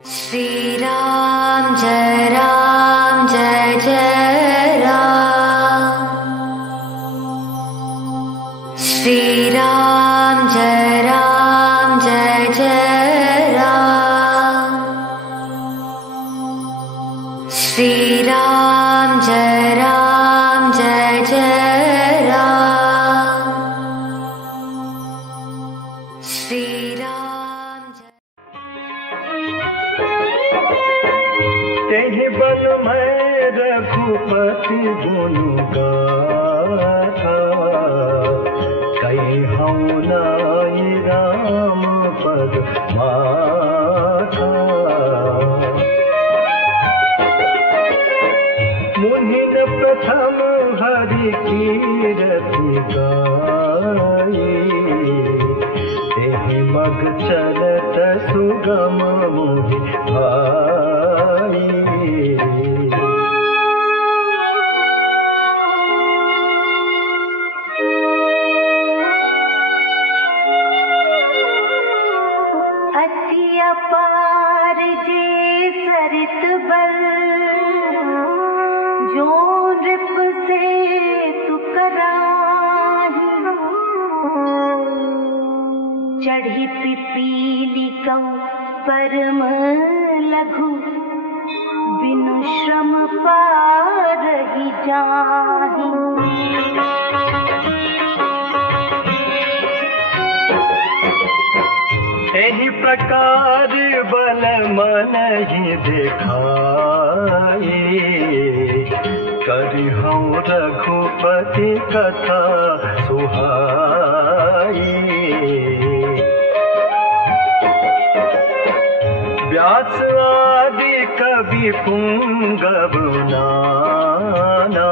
श्री राम जय जय राम। श्री राम जय जय राम। श्री राम जय जय राम। श्री राम तेहि बल मैं रघुपति गुण गाथा, कहीं हम नाई राम पद माथा। मुनिन प्रथम हरि कीरति गाई, तेहि मग चलत सुगम मोहि भाई। अति अपार जे सरित बल, जो नृप से तु कराही। चढ़ी पिपीली कौ परम लघु, बिनु श्रम पारहि जाहि। एहि प्रकार बल मन ही दिखाई, करिहउँ रघुपति कथा सुहाई। व्यास आदि कवि पुंगव नाना,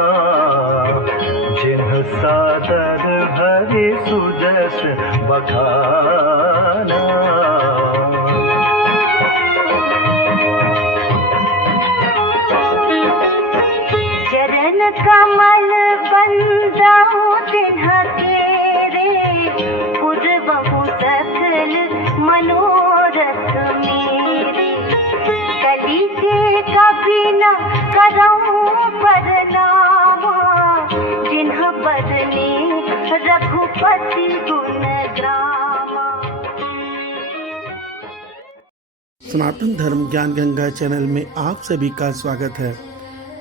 जिन्ह सादर हरि सुजस बखाना। चरण कमल बंदाऊ तिन्ह केरे, पूर्वहु सकल मनोरथ मेरे। कलि के कभी न करऊं परनामा, जिन्ह बदने रघुपति गुण ग्रामा। सनातन धर्म ज्ञान गंगा चैनल में आप सभी का स्वागत है।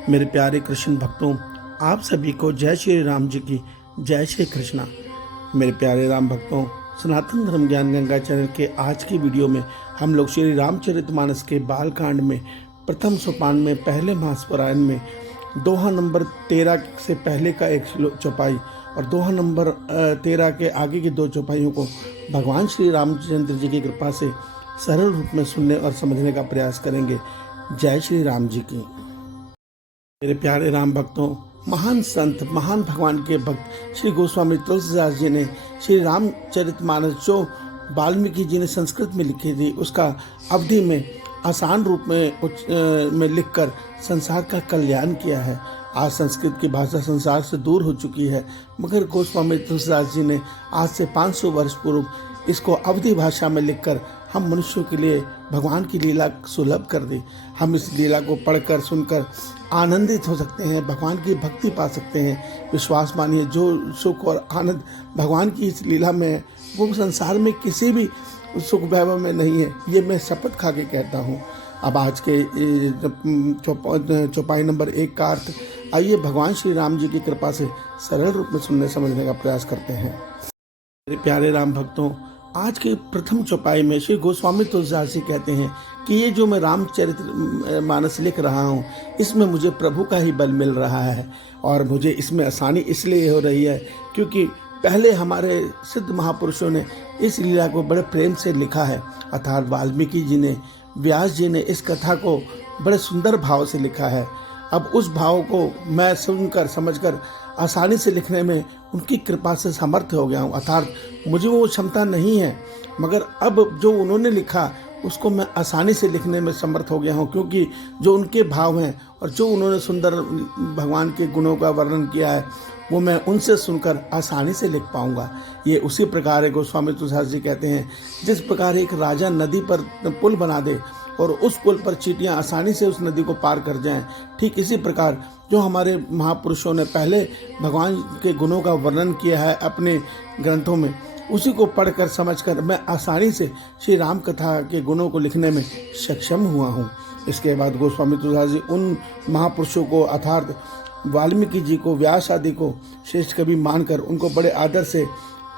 मेरे प्यारे कृष्ण भक्तों, आप सभी को जय श्री राम जी की जय श्री कृष्णा। मेरे प्यारे राम भक्तों, सनातन धर्म ज्ञान गंगा चैनल के आज की वीडियो में हम लोग श्री रामचरितमानस के बालकांड में प्रथम सोपान में पहले महास्परायण में दोहा नंबर 13 से पहले का एक चौपाई और दोहा नंबर 13 के आगे की 2 चौपाइयों को भगवान श्री रामचंद्र जी की कृपा से सरल रूप में सुनने और समझने का प्रयास करेंगे। जय श्री राम जी की। मेरे प्यारे राम भक्तों, महान संत, महान भगवान के भक्त श्री गोस्वामी तुलसीदास जी ने श्री रामचरितमानस जो वाल्मीकि जी ने संस्कृत में लिखी थी, उसका अवधि में आसान रूप में लिखकर संसार का कल्याण किया है। आज संस्कृत की भाषा संसार से दूर हो चुकी है, मगर गोस्वामी तुलसीदास जी ने आज से 500 वर्ष पूर्व इसको अवधी भाषा में लिखकर हम मनुष्यों के लिए भगवान की लीला सुलभ कर दी। हम इस लीला को पढ़कर सुनकर आनंदित हो सकते हैं, भगवान की भक्ति पा सकते हैं। विश्वास मानिए, जो सुख और आनंद भगवान की इस लीला में है, वो संसार में किसी भी सुख वैभव में नहीं है। ये मैं शपथ खा के कहता हूँ। अब आज के चौपाई नंबर 1 का अर्थ आइए भगवान श्री राम जी की कृपा से सरल रूप में सुनने समझने का प्रयास करते हैं। मेरे प्यारे राम भक्तों, आज के प्रथम चौपाई में श्री गोस्वामी तुलसीदास जी कहते हैं कि ये जो मैं रामचरितमानस लिख रहा हूँ, इसमें मुझे प्रभु का ही बल मिल रहा है और मुझे इसमें आसानी इसलिए हो रही है क्योंकि पहले हमारे सिद्ध महापुरुषों ने इस लीला को बड़े प्रेम से लिखा है। अर्थात वाल्मीकि जी ने, व्यास जी ने इस कथा को बड़े सुंदर भाव से लिखा है। अब उस भाव को मैं सुनकर समझकर आसानी से लिखने में उनकी कृपा से समर्थ हो गया हूँ। अर्थात मुझे वो क्षमता नहीं है, मगर अब जो उन्होंने लिखा उसको मैं आसानी से लिखने में समर्थ हो गया हूँ, क्योंकि जो उनके भाव हैं और जो उन्होंने सुंदर भगवान के गुणों का वर्णन किया है वो मैं उनसे सुनकर आसानी से लिख पाऊंगा। ये उसी प्रकार है, गोस्वामी तुलसीदास जी कहते हैं, जिस प्रकार एक राजा नदी पर पुल बना दे और उस पुल पर चींटियां आसानी से उस नदी को पार कर जाएं। ठीक इसी प्रकार जो हमारे महापुरुषों ने पहले भगवान के गुणों का वर्णन किया है अपने ग्रंथों में, उसी को पढ़कर समझकर मैं आसानी से श्री राम कथा के गुणों को लिखने में सक्षम हुआ हूँ। इसके बाद गोस्वामी तुलसीदास जी उन महापुरुषों को अर्थात वाल्मीकि जी को, व्यास आदि को श्रेष्ठ कवि मानकर उनको बड़े आदर से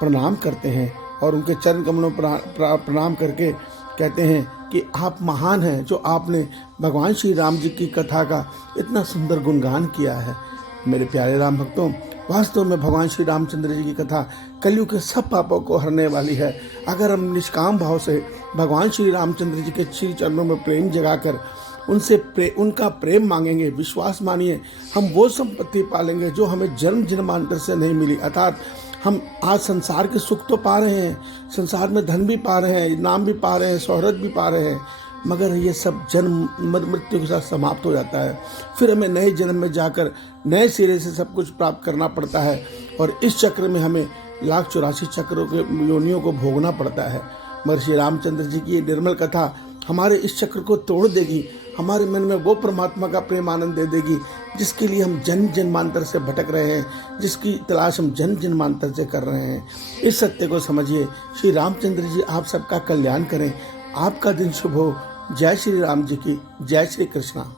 प्रणाम करते हैं और उनके चरण कमलों पर प्रणाम करके कहते हैं कि आप महान हैं जो आपने भगवान श्री राम जी की कथा का इतना सुंदर गुणगान किया है। मेरे प्यारे राम भक्तों, वास्तव में भगवान श्री रामचंद्र जी की कथा कलयुग के सब पापों को हरने वाली है। अगर हम निष्काम भाव से भगवान श्री रामचंद्र जी के श्री चरणों में प्रेम जगाकर उनका प्रेम मांगेंगे, विश्वास मानिए हम वो संपत्ति पालेंगे जो हमें जन्म जन्मांतर से नहीं मिली। अर्थात हम आज संसार के सुख तो पा रहे हैं, संसार में धन भी पा रहे हैं, नाम भी पा रहे हैं, शोहरत भी पा रहे हैं, मगर ये सब जन्म मृत्यु के साथ समाप्त हो जाता है। फिर हमें नए जन्म में जाकर नए सिरे से सब कुछ प्राप्त करना पड़ता है और इस चक्र में हमें 1,84 चक्रों के योनियों को भोगना पड़ता है। मगर श्री रामचंद्र जी की ये निर्मल कथा हमारे इस चक्र को तोड़ देगी, हमारे मन में वो परमात्मा का प्रेम आनंद दे देगी जिसके लिए हम जन्म जन्मांतर से भटक रहे हैं, जिसकी तलाश हम जन्म जन्मांतर से कर रहे हैं। इस सत्य को समझिए। श्री रामचंद्र जी आप सबका कल्याण करें। आपका दिन शुभ हो। जय श्री राम जी की जय श्री कृष्णा।